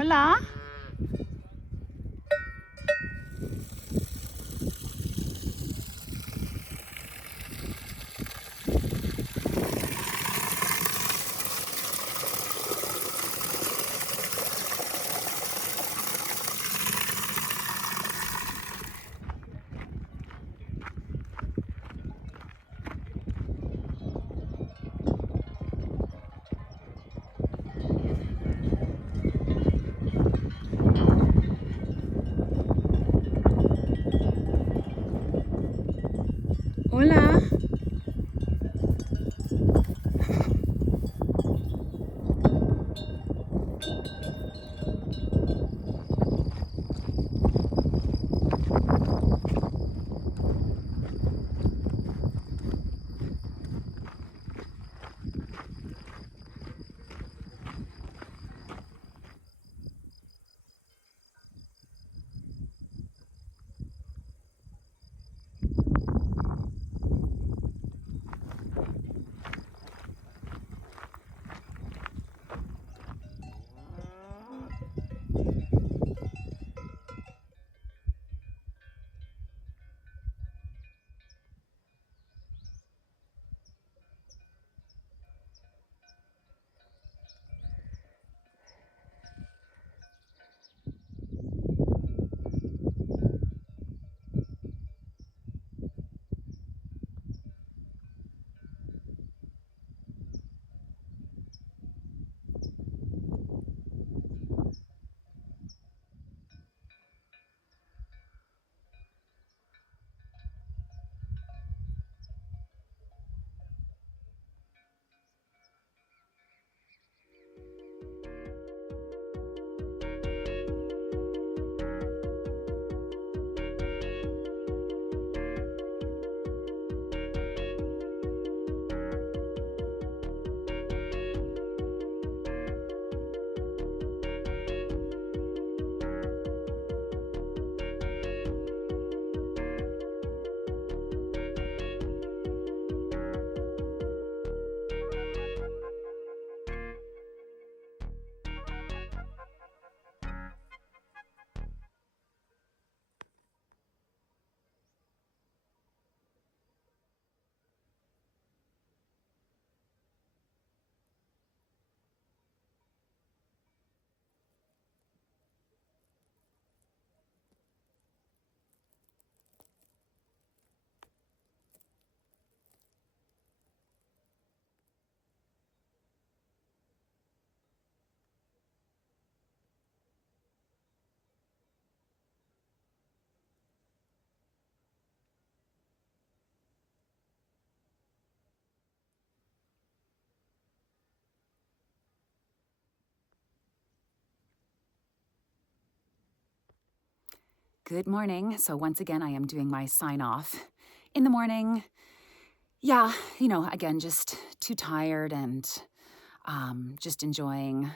Hola. Hola. Good morning. So once again, I am doing my sign off in the morning. Yeah, again, just too tired and just enjoying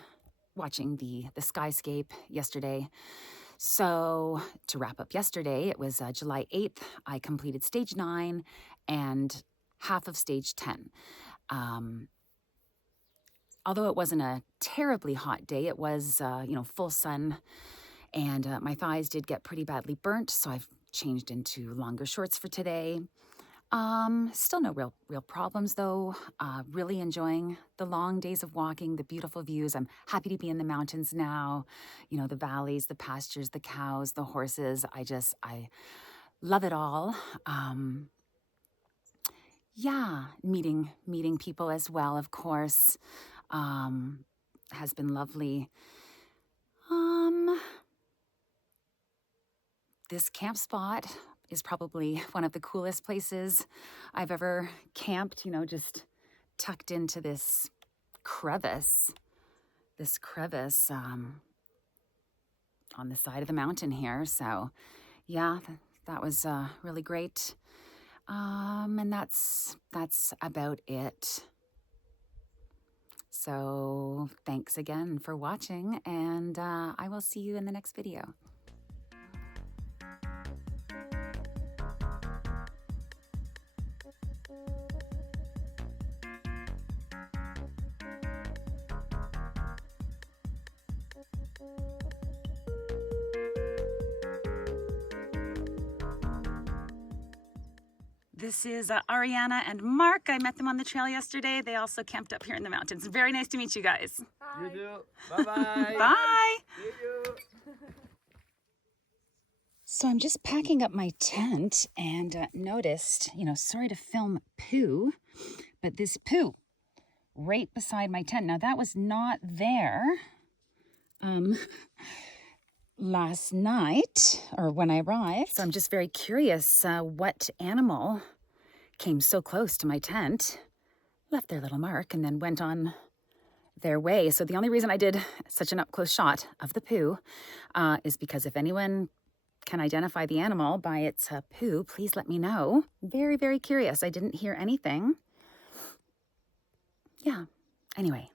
watching the skyscape yesterday. So to wrap up yesterday, it was July 8th. I completed stage 9 and half of stage 10. Although it wasn't a terribly hot day, it was, full sun. And my thighs did get pretty badly burnt, so I've changed into longer shorts for today. Still no real problems though. Really enjoying the long days of walking, the beautiful views. I'm happy to be in the mountains now. The valleys, the pastures, the cows, the horses. I love it all. Yeah, meeting people as well, of course, has been lovely. This camp spot is probably one of the coolest places I've ever camped, just tucked into this crevice. On the side of the mountain here. So yeah, that was really great. And that's about it. So thanks again for watching, and I will see you in the next video. This is Ariana and Mark. I met them on the trail yesterday. They also camped up here in the mountains. Very nice to meet you guys. Hi. You too. Bye-bye. Bye. See you. So I'm just packing up my tent and noticed, sorry to film poo, but this poo right beside my tent. Now that was not there last night or when I arrived. So I'm just very curious what animal came so close to my tent, left their little mark, and then went on their way. So the only reason I did such an up-close shot of the poo is because if anyone can identify the animal by its poo, please let me know. Very, very curious. I didn't hear anything. Yeah, anyway.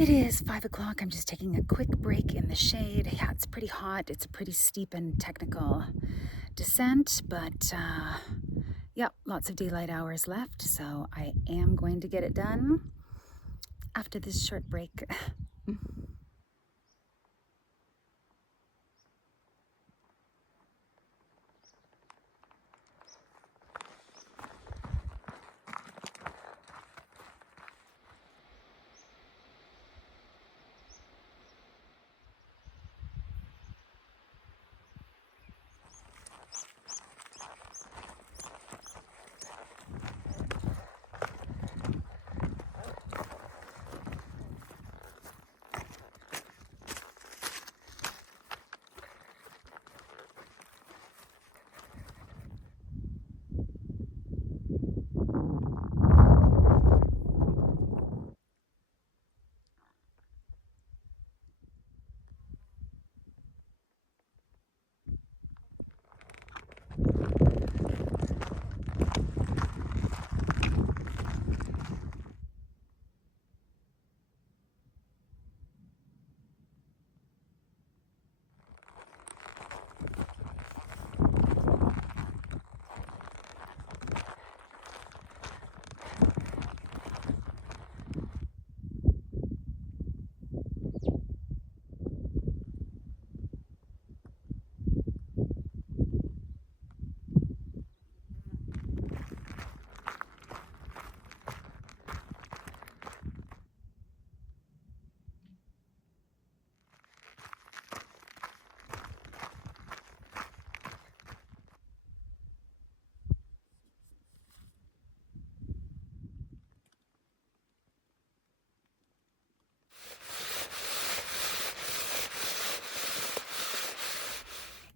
It is 5 o'clock. I'm just taking a quick break in the shade. Yeah, it's pretty hot. It's a pretty steep and technical descent, but yeah, lots of daylight hours left, so I am going to get it done after this short break.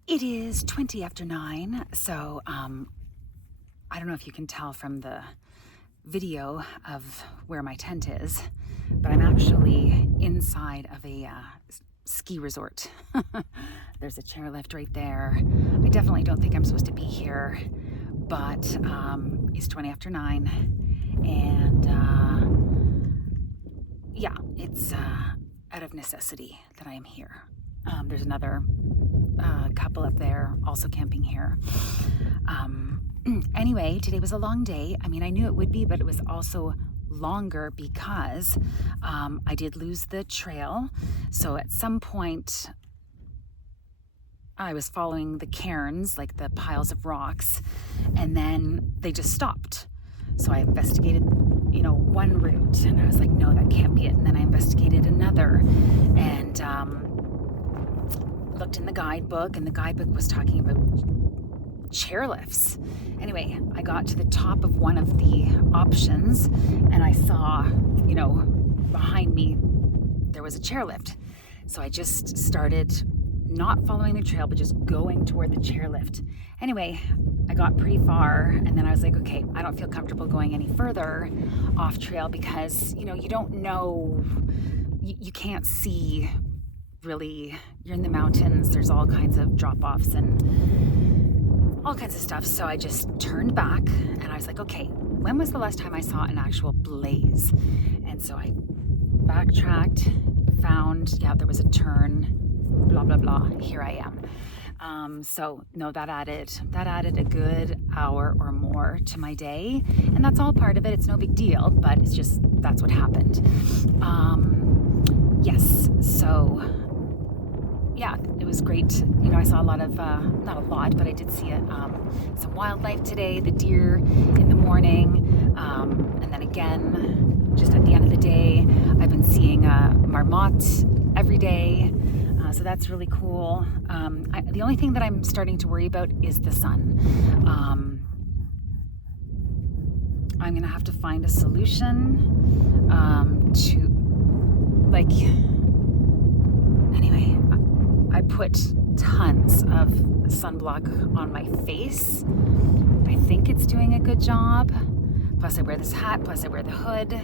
It is 20 after 9, so I don't know if you can tell from the video of where my tent is, but I'm actually inside of a ski resort. There's a chairlift right there. I definitely don't think I'm supposed to be here, but it's 20 after 9, and yeah, it's out of necessity that I am here. There's another couple up there also camping here. Anyway, today was a long day. I mean, I knew it would be, but it was also longer because I did lose the trail. So at some point, I was following the cairns, like the piles of rocks, and then they just stopped. So I investigated, one route, and I was like, no, that can't be it. And then I investigated another, and looked in the guidebook, and the guidebook was talking about chairlifts. Anyway, I got to the top of one of the options, and I saw, behind me, there was a chairlift. So I just started not following the trail, but just going toward the chairlift. Anyway, I got pretty far, and then I was like, okay, I don't feel comfortable going any further off trail because, you don't know, you can't see really. You're in the mountains, there's all kinds of drop-offs and all kinds of stuff. So I just turned back, and I was like, okay, when was the last time I saw an actual blaze? And so I backtracked, found, there was a turn, blah, blah, blah, here I am. So no, that added a good hour or more to my day, and that's all part of it. It's no big deal, but it's just, that's what happened. Yes, so yeah, it was great. I saw a lot of, not a lot, but I did see some wildlife today, the deer in the morning, and then again, just at the end of the day, I've been seeing marmots every day, so that's really cool. The only thing that I'm starting to worry about is the sun. I'm gonna have to find a solution to, anyway, I put tons of sunblock on my face. I think it's doing a good job. Plus I wear this hat, plus I wear the hood.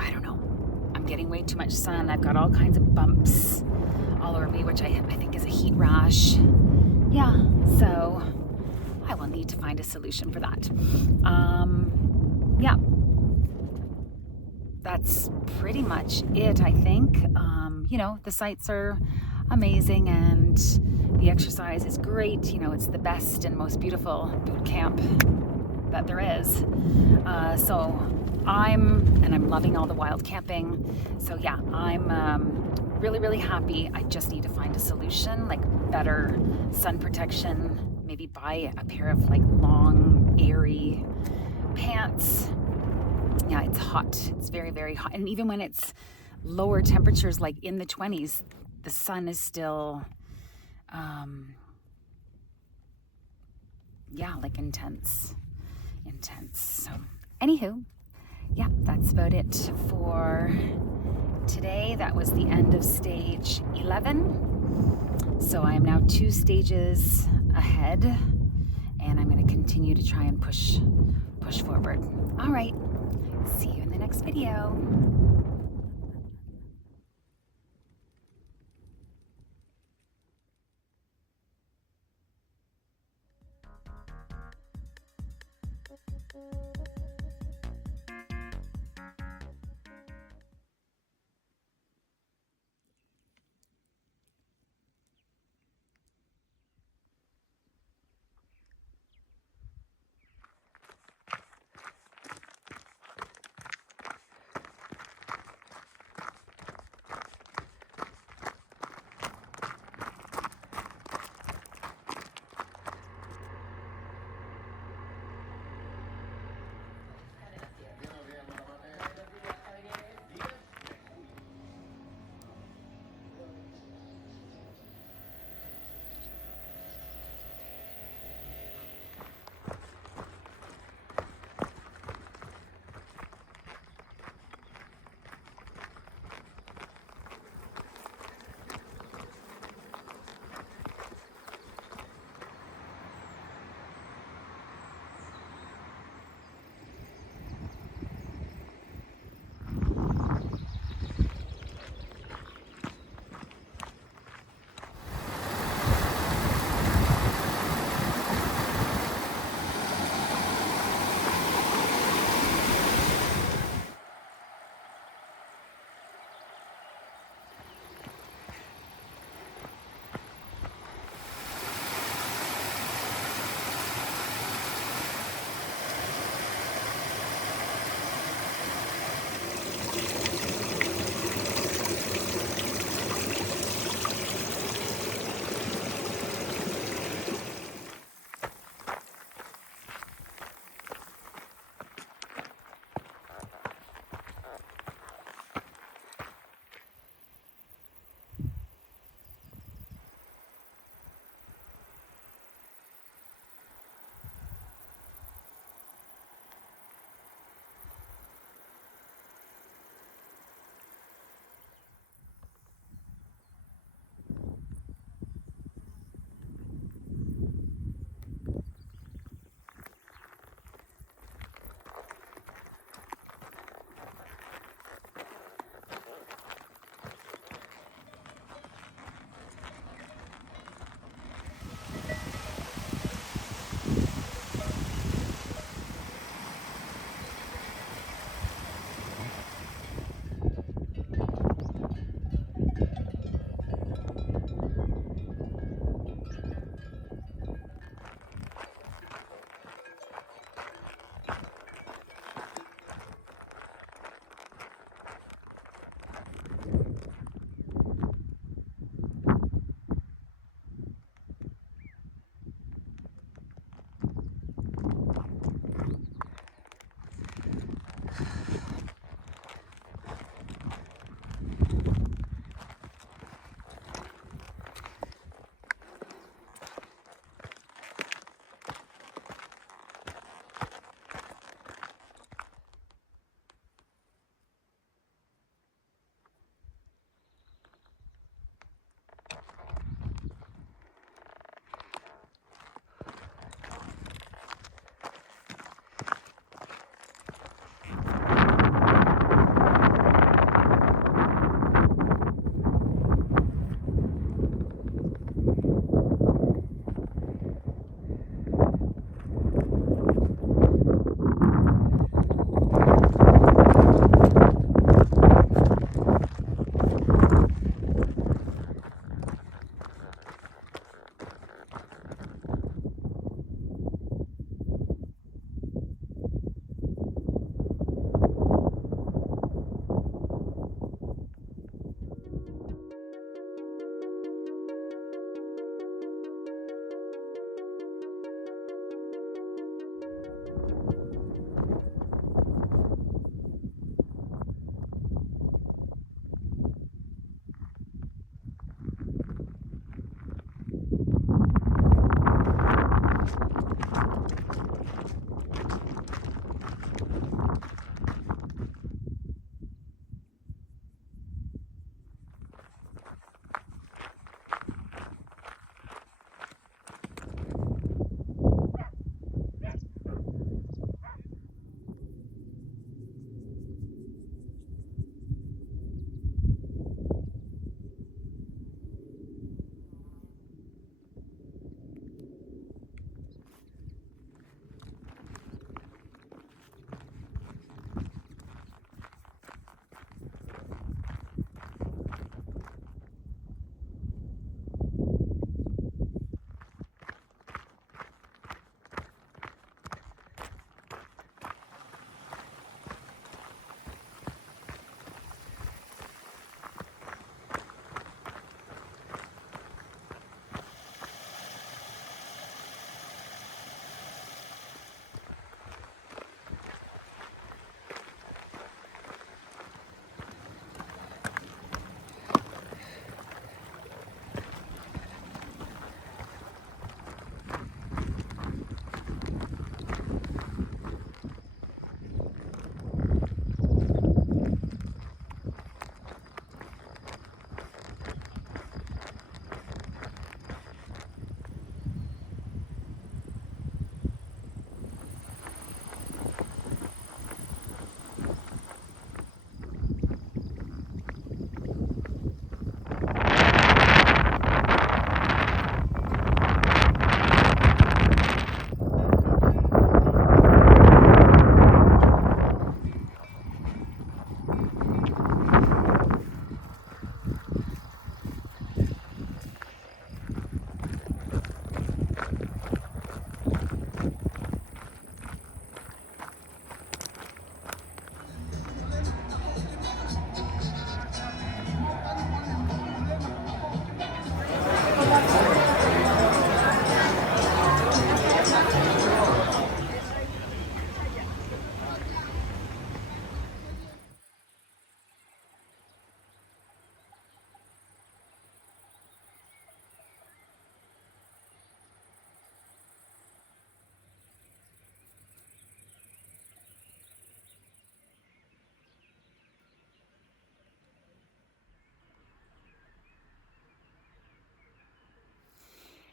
I don't know. I'm getting way too much sun. I've got all kinds of bumps all over me, which I think is a heat rash. Yeah, so I will need to find a solution for that. Yeah, that's pretty much it, I think. The sights are amazing and the exercise is great. It's the best and most beautiful boot camp that there is. So I'm loving all the wild camping. So yeah, I'm really, really happy. I just need to find a solution, like better sun protection, maybe buy a pair of like long, airy pants. Yeah, it's hot. It's very, very hot. And even when it's lower temperatures, like in the 20s, the sun is still, like intense. So, anywho, yeah, that's about it for today. That was the end of stage 11. So I am now 2 stages ahead, and I'm going to continue to try and push forward. All right. See you in the next video.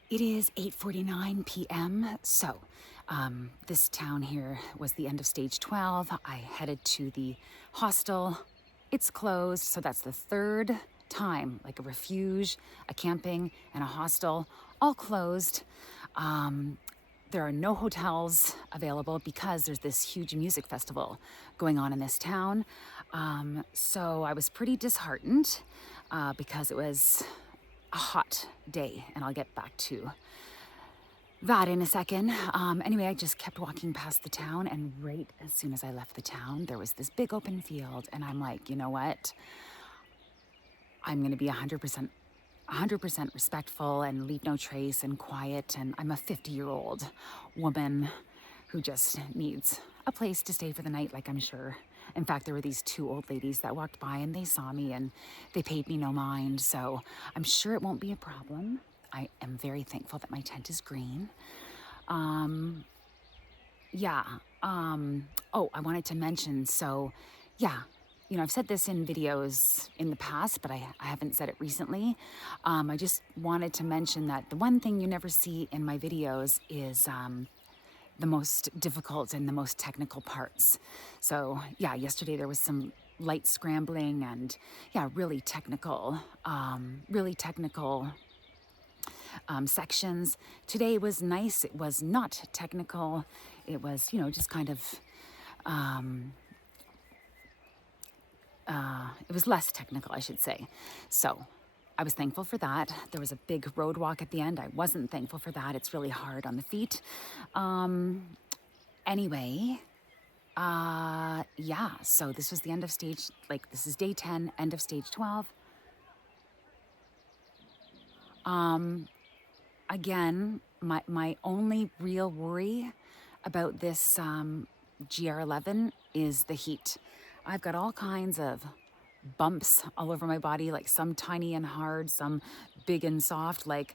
It is 8:49 p.m. So, this town here was the end of stage 12. I headed to the hostel. It's closed, so that's the third time, like a refuge, a camping, and a hostel, all closed. There are no hotels available because there's this huge music festival going on in this town. So I was pretty disheartened because it was a hot day, and I'll get back to that in a second. Anyway, I just kept walking past the town, and right as soon as I left the town, there was this big open field, and I'm like, you know what? I'm gonna be 100% respectful and leave no trace and quiet, and I'm a 50-year-old woman who just needs a place to stay for the night, like I'm sure. In fact, there were these two old ladies that walked by and they saw me and they paid me no mind, so I'm sure it won't be a problem. I am very thankful that my tent is green. Yeah. Oh, I wanted to mention, so yeah, I've said this in videos in the past, but I haven't said it recently. I just wanted to mention that the one thing you never see in my videos is the most difficult and the most technical parts. So yeah, yesterday there was some light scrambling and yeah, really technical sections. Today was nice. It was not technical. It was, just kind of, it was less technical, I should say. So I was thankful for that. There was a big road walk at the end. I wasn't thankful for that. It's really hard on the feet. Anyway, yeah, so this was the end of stage, like this is day 10, end of stage 12. Again, my only real worry about this GR11 is the heat. I've got all kinds of bumps all over my body, like some tiny and hard, some big and soft, like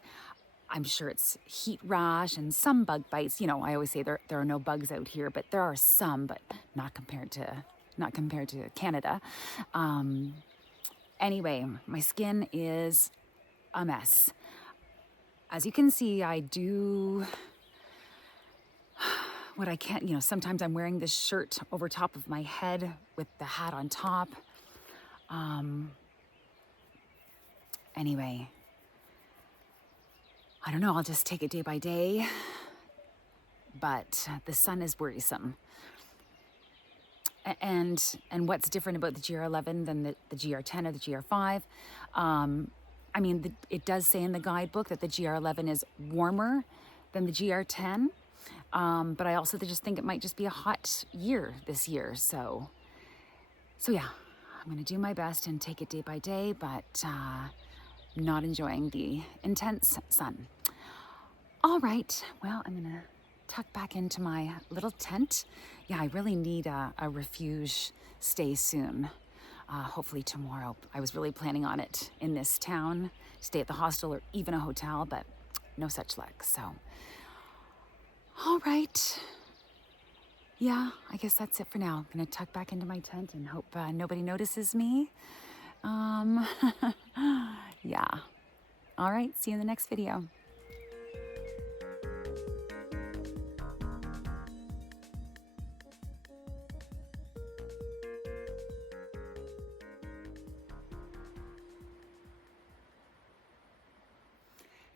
I'm sure it's heat rash and some bug bites. I always say there are no bugs out here, but there are some, but not compared to Canada. Anyway, my skin is a mess. As you can see, I do what I can. Sometimes I'm wearing this shirt over top of my head with the hat on top. Anyway, I don't know, I'll just take it day by day. But the sun is worrisome. And what's different about the GR11 than the GR10 or the GR5? I mean, it does say in the guidebook that the GR11 is warmer than the GR10. But I also just think it might just be a hot year this year. So yeah, I'm gonna do my best and take it day by day, but not enjoying the intense sun. All right, well, I'm gonna tuck back into my little tent. Yeah, I really need a refuge stay soon. Hopefully tomorrow. I was really planning on it in this town, stay at the hostel or even a hotel, but no such luck, so. All right. Yeah, I guess that's it for now. I'm gonna tuck back into my tent and hope nobody notices me. Yeah. All right, see you in the next video.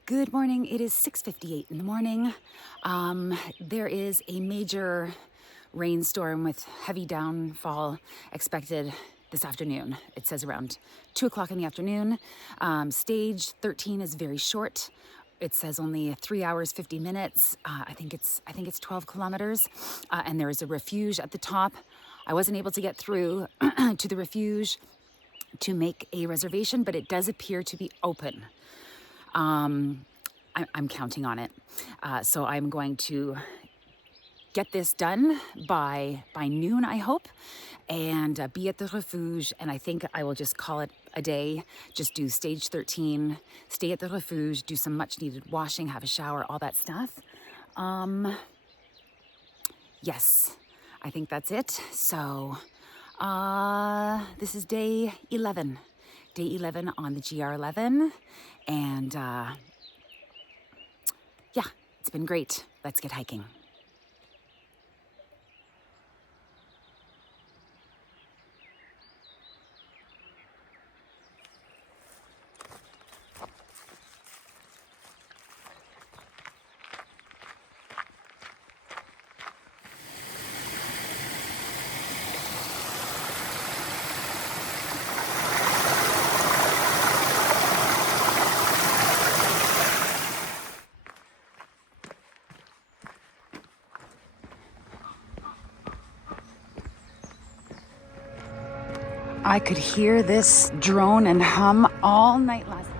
Good morning. It is 6:58 in the morning. There is a major rainstorm with heavy downfall expected this afternoon. It says around 2 o'clock in the afternoon. Stage 13 is very short. It says only 3 hours, 50 minutes. I think it's 12 kilometers. And there is a refuge at the top. I wasn't able to get through to the refuge to make a reservation, but it does appear to be open. I'm counting on it. So I'm going to get this done by noon, I hope, and be at the Refuge. And I think I will just call it a day. Just do stage 13, stay at the Refuge, do some much needed washing, have a shower, all that stuff. Yes, I think that's it. So this is day 11. Day 11 on the GR11. And Yeah, it's been great. Let's get hiking. I could hear this drone and hum all night last night.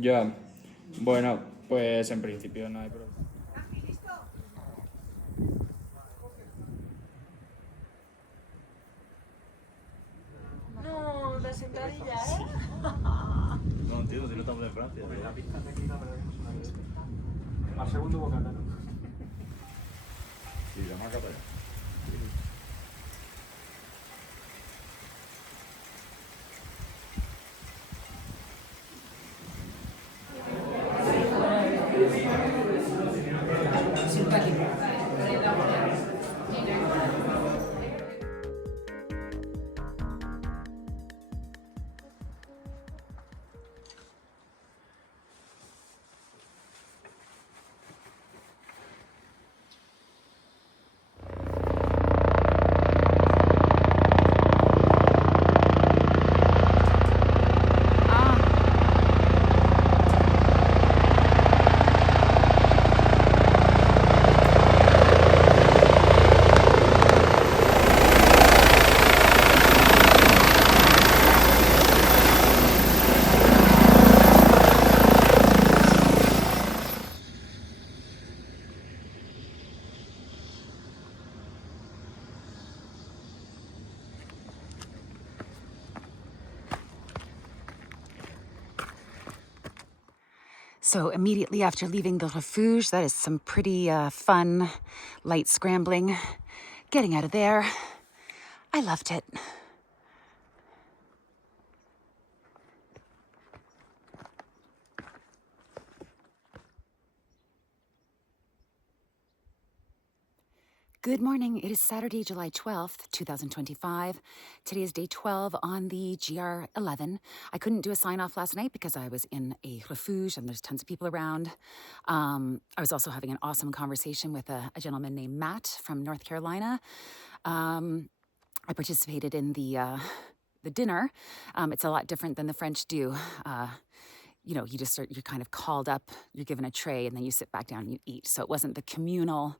Ya, bueno, pues en principio no hay problema. No, la sentadilla, ¿eh? No entiendo si no estamos en Francia. La pista técnica, pero que no es una idea. Al segundo bocata, ¿no? Sí, la marca para allá. So immediately after leaving the refuge, that is some pretty fun, light scrambling. Getting out of there, I loved it. Good morning. It is Saturday, July 12th, 2025. Today is day 12 on the GR11. I couldn't do a sign off last night because I was in a refuge and there's tons of people around. I was also having an awesome conversation with a gentleman named Matt from North Carolina. I participated in the dinner. It's a lot different than the French do. You know, you're kind of called up, you're given a tray, and then you sit back down and you eat. So it wasn't the communal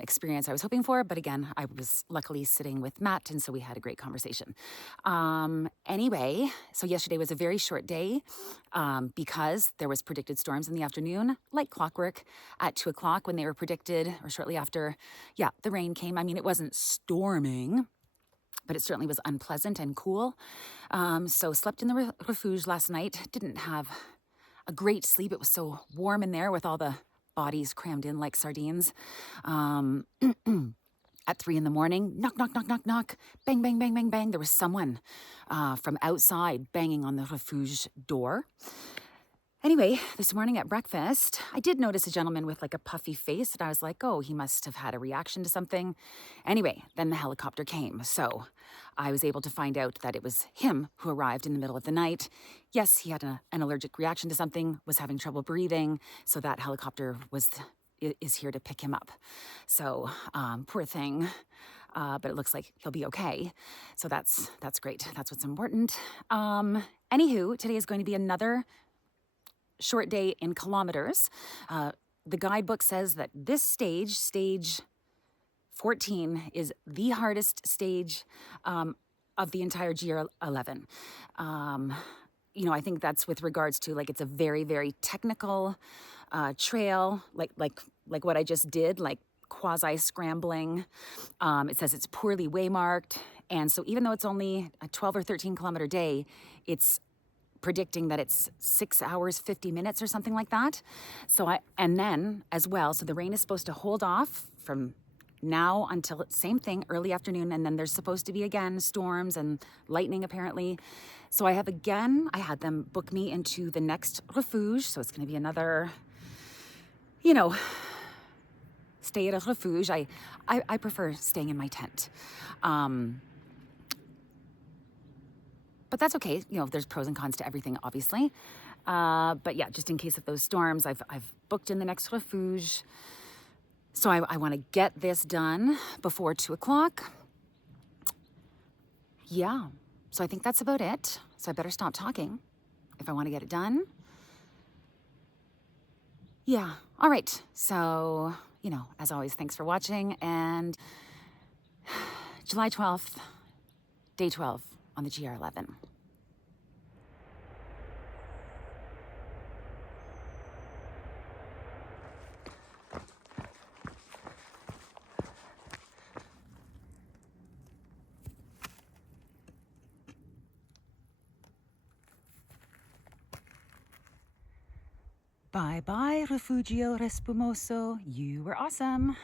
experience I was hoping for. But again, I was luckily sitting with Matt, and so we had a great conversation. Anyway, so yesterday was a very short day because there was predicted storms in the afternoon, like clockwork, at 2 o'clock when they were predicted, or shortly after. Yeah, the rain came. I mean, it wasn't storming, but it certainly was unpleasant and cool. So slept in the refuge last night. Didn't have a great sleep. It was so warm in there with all the bodies crammed in like sardines. At 3 in the morning, knock, knock, knock, knock, knock, bang, bang, bang, bang, bang. There was someone from outside banging on the refuge door. Anyway, this morning at breakfast, I did notice a gentleman with like a puffy face, and I was like, oh, he must have had a reaction to something. Anyway, then the helicopter came, so I was able to find out that it was him who arrived in the middle of the night. Yes, he had an allergic reaction to something, was having trouble breathing, so that helicopter is here to pick him up. So, poor thing. But it looks like he'll be okay. So that's great. That's what's important. Anywho, today is going to be another short day in kilometers. The guidebook says that this stage 14, is the hardest stage of the entire GR11. You know, I think that's with regards to like it's a very, very technical trail, like what I just did, like quasi scrambling. It says it's poorly waymarked, and so even though it's only a 12 or 13 kilometer day, it's predicting that it's 6 hours, 50 minutes or something like that. And then as well, so the rain is supposed to hold off from now until same thing, early afternoon. And then there's supposed to be again storms and lightning apparently. So I had them book me into the next refuge. So it's going to be another, you know, stay at a refuge. I prefer staying in my tent. But that's okay. You know, there's pros and cons to everything, obviously. But yeah, just in case of those storms, I've booked in the next refuge. So I want to get this done before 2 o'clock. Yeah. So I think that's about it. So I better stop talking if I want to get it done. Yeah. All right. So, you know, as always, thanks for watching. And July 12th, day 12 on the GR11. Bye-bye, Refugio Respumoso. You were awesome.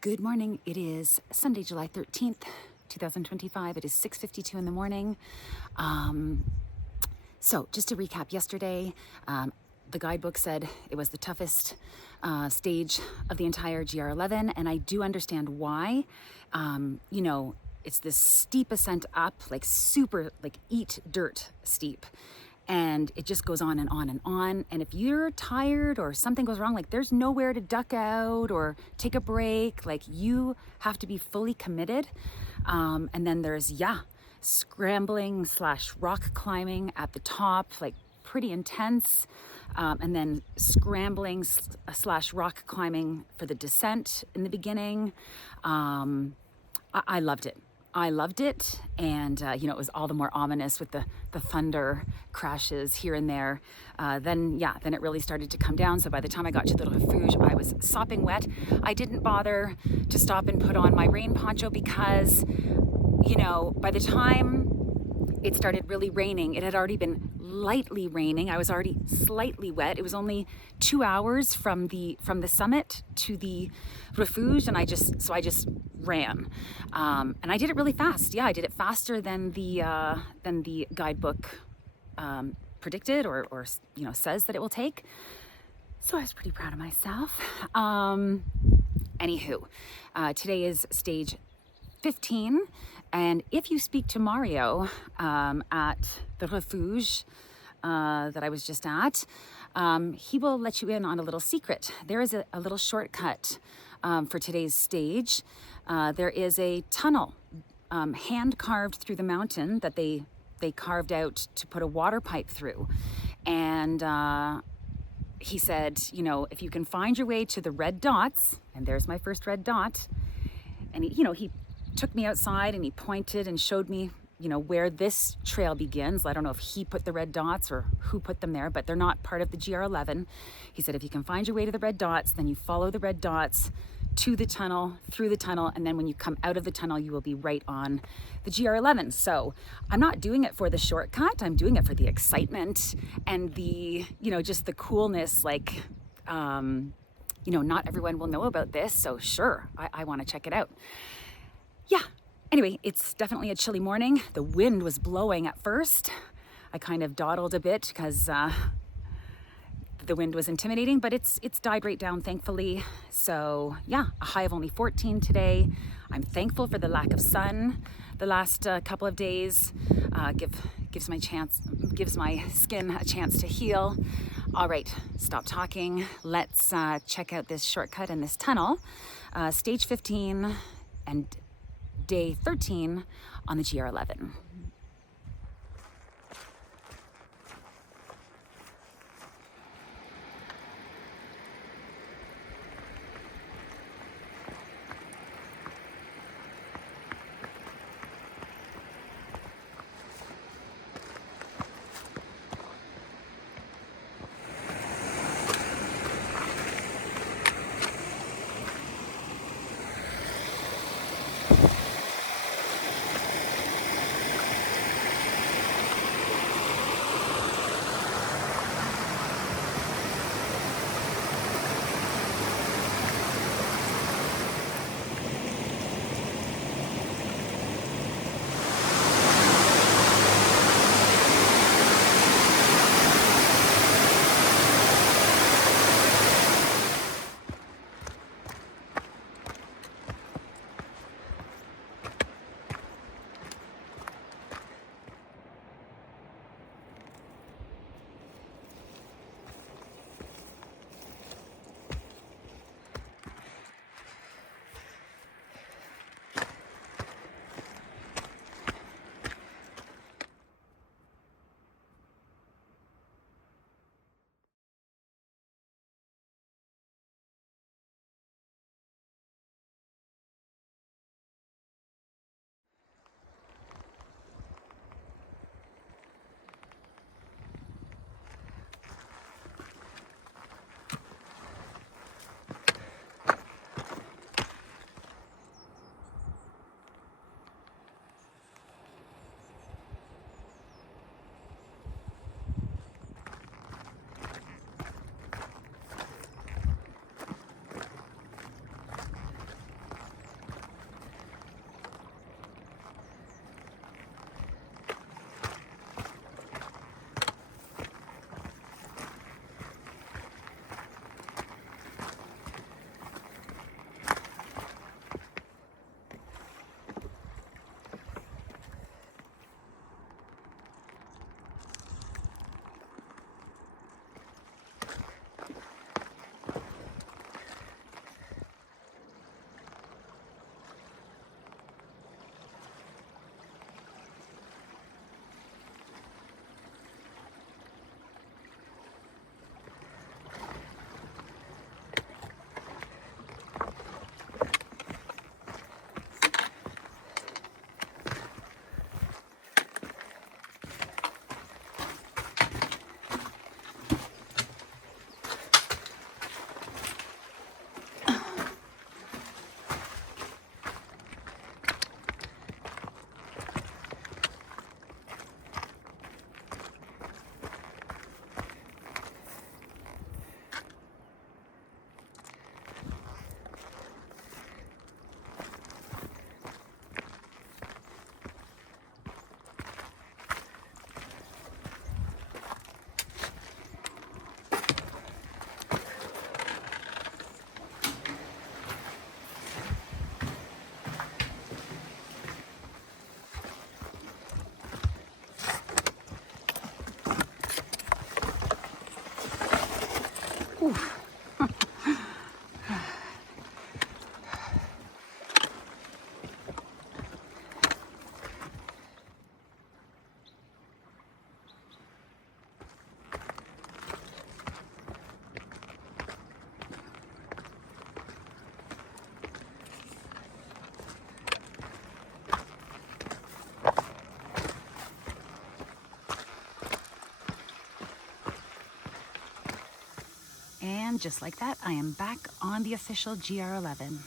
Good morning. It is Sunday, July 13th, 2025. It is 6:52 in the morning. So just to recap yesterday, the guidebook said it was the toughest stage of the entire GR11, and I do understand why. You know, it's this steep ascent up, like super, like eat dirt steep. And it just goes on and on and on. And if you're tired or something goes wrong, like there's nowhere to duck out or take a break. Like you have to be fully committed. And then there's, scrambling / rock climbing at the top, like pretty intense. And then scrambling / rock climbing for the descent in the beginning. I loved it. I loved it, and you know, it was all the more ominous with the thunder crashes here and there. Then it really started to come down. So by the time I got to the Refuge, I was sopping wet. I didn't bother to stop and put on my rain poncho because, you know, by the time it started really raining, it had already been lightly raining. I was already slightly wet. It was only 2 hours from the summit to the Refuge, and I just ran, and I did it really fast. Yeah, I did it faster than the guidebook predicted or you know says that it will take. So I was pretty proud of myself. Anywho, today is stage 15. And if you speak to Mario at the Refuge that I was just at, he will let you in on a little secret. There is a little shortcut for today's stage. There is a tunnel hand carved through the mountain that they carved out to put a water pipe through. And he said, you know, if you can find your way to the red dots, and there's my first red dot, and he took me outside and he pointed and showed me, you know, where this trail begins. I don't know if he put the red dots or who put them there, but they're not part of the GR11. He said, if you can find your way to the red dots, then you follow the red dots to the tunnel, through the tunnel, and then when you come out of the tunnel, you will be right on the GR11. So I'm not doing it for the shortcut. I'm doing it for the excitement and the, you know, just the coolness. Like, you know, not everyone will know about this. So sure, I want to check it out. Yeah, anyway, it's definitely a chilly morning. The wind was blowing at first. I kind of dawdled a bit because the wind was intimidating, but it's died right down, thankfully. So yeah, a high of only 14 today. I'm thankful for the lack of sun the last couple of days. Gives my skin a chance to heal. All right, stop talking. Let's check out this shortcut in this tunnel. Stage 15 and day 13 on the GR11. And just like that, I am back on the official GR11.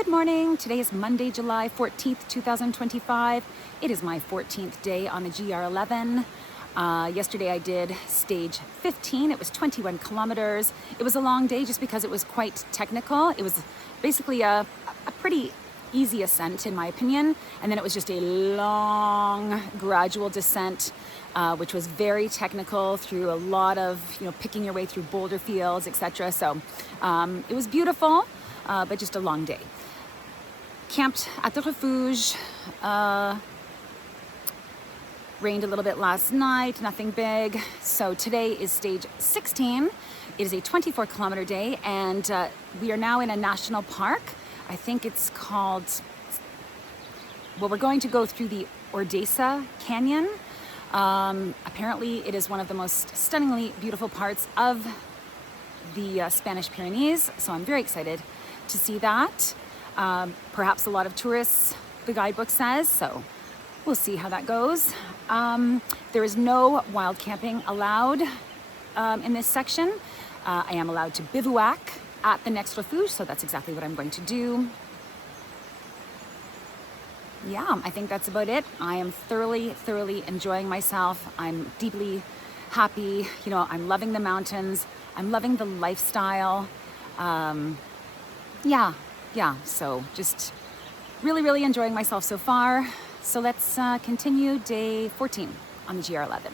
Good morning. Today is Monday, July 14th, 2025. It is my 14th day on the GR11. Yesterday I did stage 15. It was 21 kilometers. It was a long day just because it was quite technical. It was basically a pretty easy ascent in my opinion, and then it was just a long gradual descent, which was very technical through a lot of picking your way through boulder fields, etc. So it was beautiful, but just a long day. Camped at the Refuge. Rained a little bit last night, nothing big. So today is stage 16. It is a 24 kilometer day, and we are now in a national park. I think it's called, well, we're going to go through the Ordesa Canyon. Apparently it is one of the most stunningly beautiful parts of the Spanish Pyrenees, so I'm very excited to see that. Perhaps a lot of tourists, the guidebook says, so we'll see how that goes. There is no wild camping allowed in this section. I am allowed to bivouac at the next refuge, so that's exactly what I'm going to do. Yeah, I think that's about it. I am thoroughly enjoying myself. I'm deeply happy. I'm loving the mountains. I'm loving the lifestyle. Yeah, so just really enjoying myself so far. So let's continue day 14 on the GR11.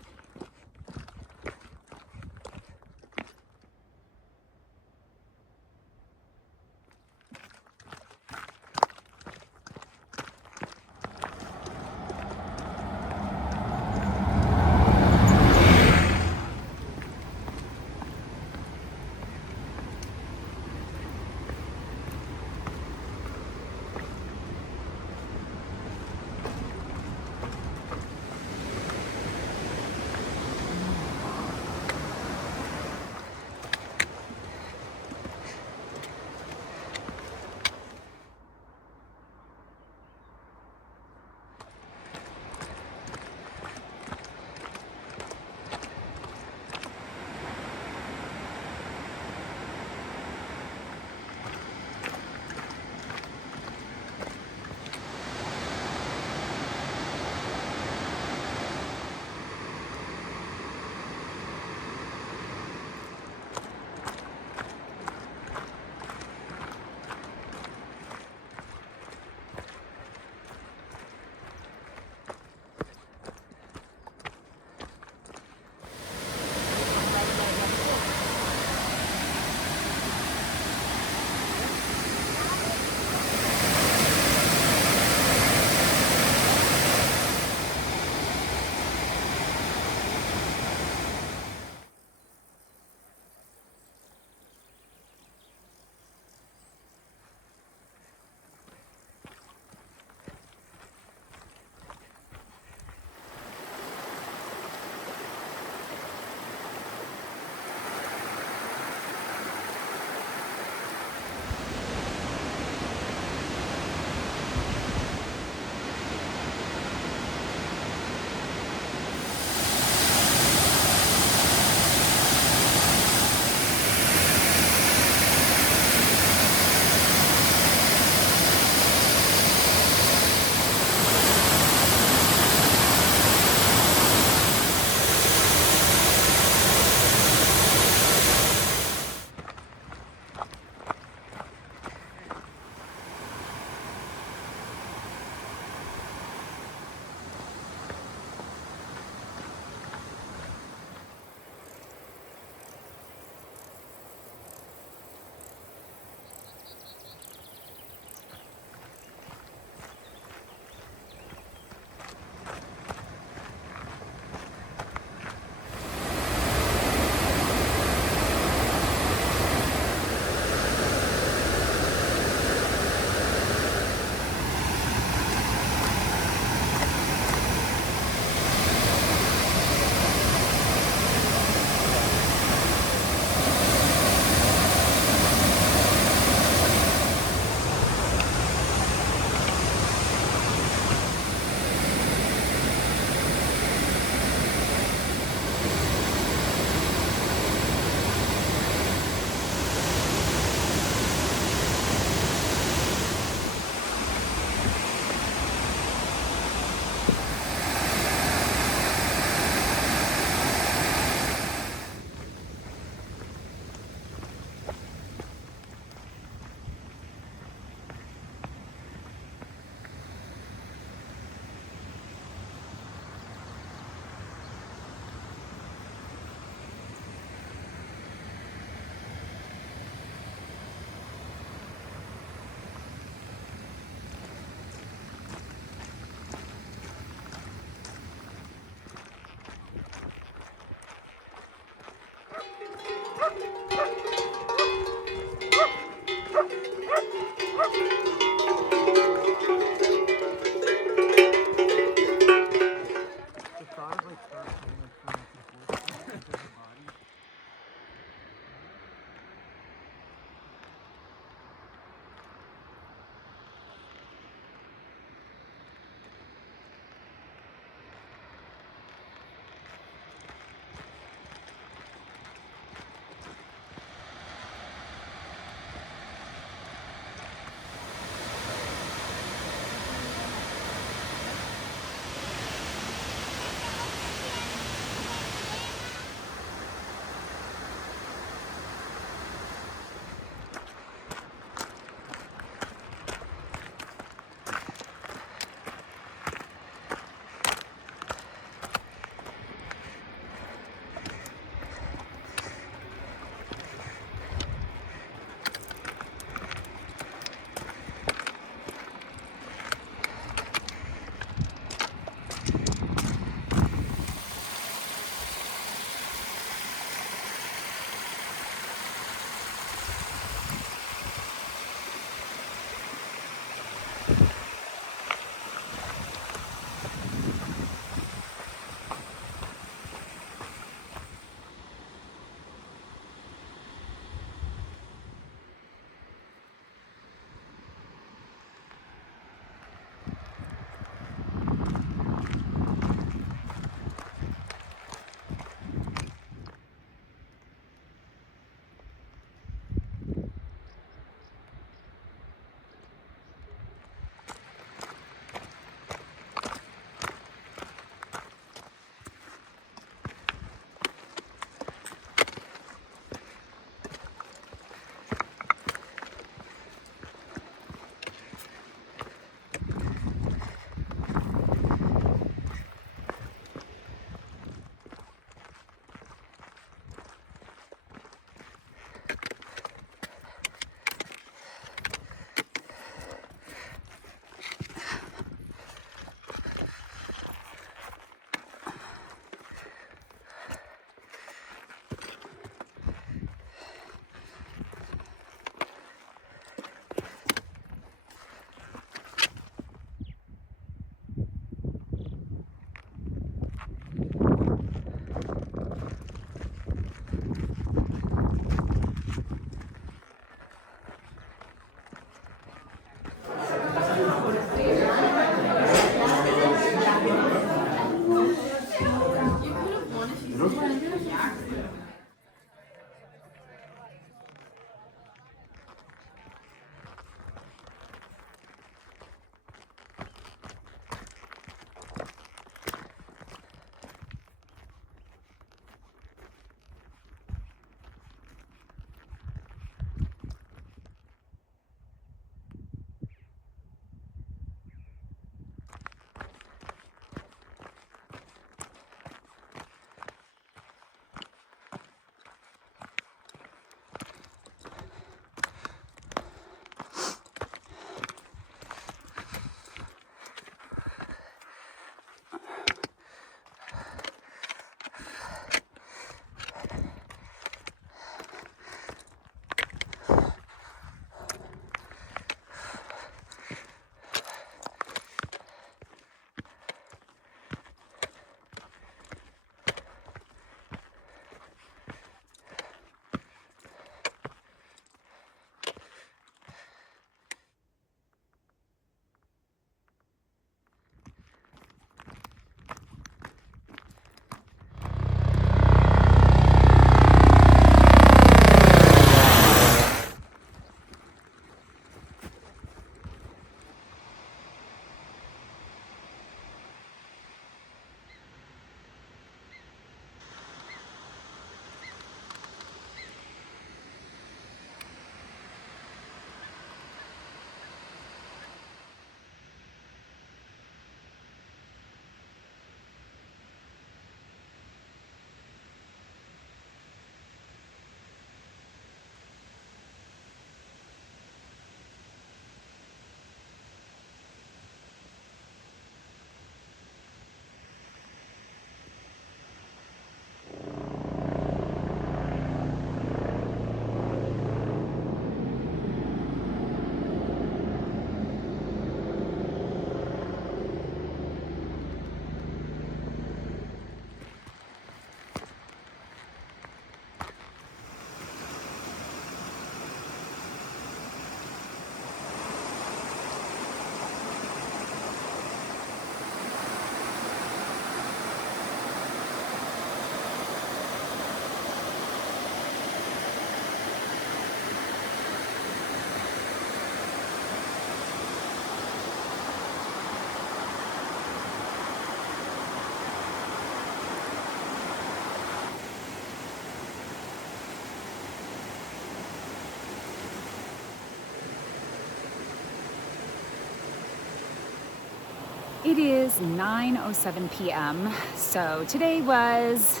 It is 9:07 p.m. So today was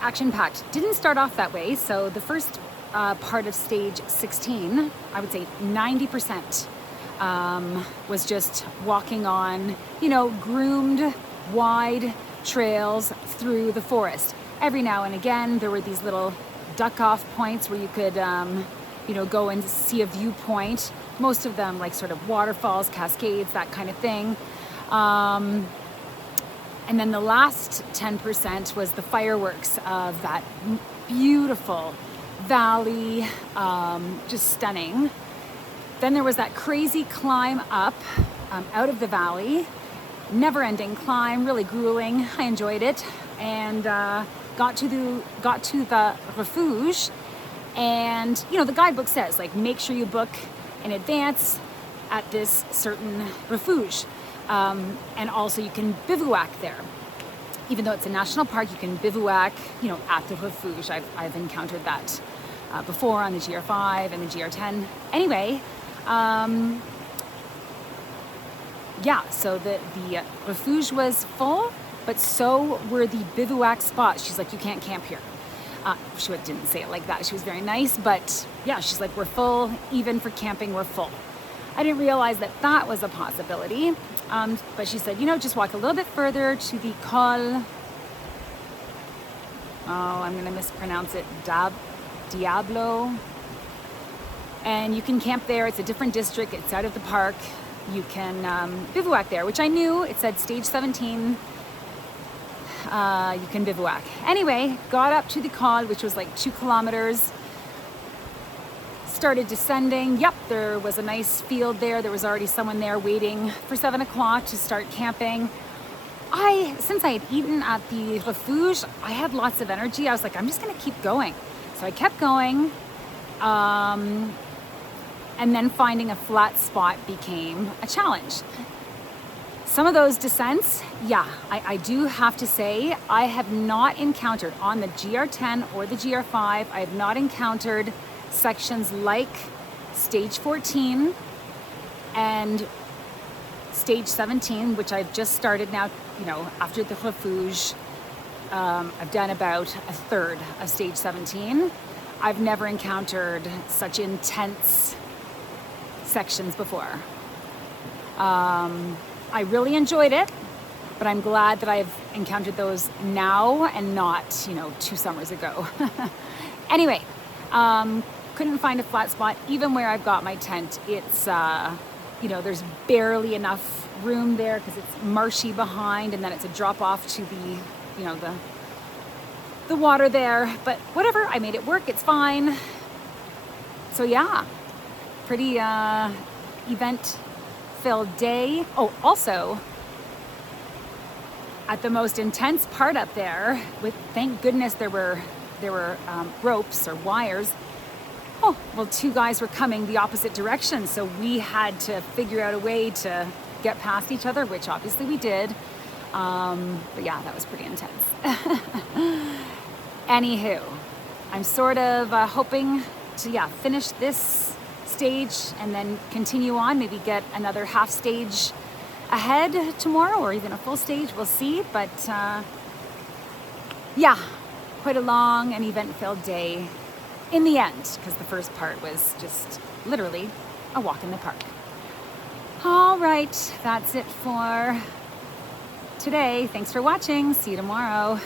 action-packed. Didn't start off that way. So the first part of stage 16, I would say 90%, was just walking on, groomed, wide trails through the forest. Every now and again, there were these little duck-off points where you could, go and see a viewpoint. Most of them like sort of waterfalls, cascades, that kind of thing. And then the last 10% was the fireworks of that beautiful valley, just stunning. Then there was that crazy climb up out of the valley, never-ending climb, really grueling. I enjoyed it, and got to the Refuge. And the guidebook says, like, make sure you book in advance at this certain Refuge, and also you can bivouac there. Even though it's a national park, you can bivouac, at the Refuge. I've encountered that before on the GR5 and the GR10. Anyway, so the Refuge was full, but so were the bivouac spots. She's like, you can't camp here. She didn't say it like that. She was very nice, but yeah, she's like, we're full. Even for camping, we're full. I didn't realize that was a possibility. But she said, just walk a little bit further to the Col. Oh, I'm going to mispronounce it. Diablo. And you can camp there. It's a different district. It's out of the park. You can bivouac there, which I knew. It said stage 17. You can bivouac. Anyway, got up to the Col, which was like 2 kilometers. Started descending. Yep, there was a nice field there. There was already someone there waiting for 7 o'clock to start camping. Since I had eaten at the Refuge, I had lots of energy. I was like, I'm just going to keep going. So I kept going. And then finding a flat spot became a challenge. Some of those descents, I do have to say, I have not encountered on the GR10 or the GR5, I have not encountered sections like stage 14 and stage 17, which I've just started now, after the Refuge. I've done about a third of stage 17. I've never encountered such intense sections before. I really enjoyed it, but I'm glad that I've encountered those now and not, 2 summers ago. Anyway, couldn't find a flat spot. Even where I've got my tent, it's, there's barely enough room there because it's marshy behind, and then it's a drop off to the water there. But whatever, I made it work. It's fine. So yeah, pretty event-filled day. Oh, also, at the most intense part up there, thank goodness there were ropes or wires. Oh, well, 2 guys were coming the opposite direction, so we had to figure out a way to get past each other, which obviously we did. But yeah, that was pretty intense. Anywho, I'm sort of hoping to finish this stage and then continue on, maybe get another half stage ahead tomorrow, or even a full stage, we'll see. But quite a long and event-filled day in the end, because the first part was just literally a walk in the park. All right, that's it for today. Thanks for watching. See you tomorrow.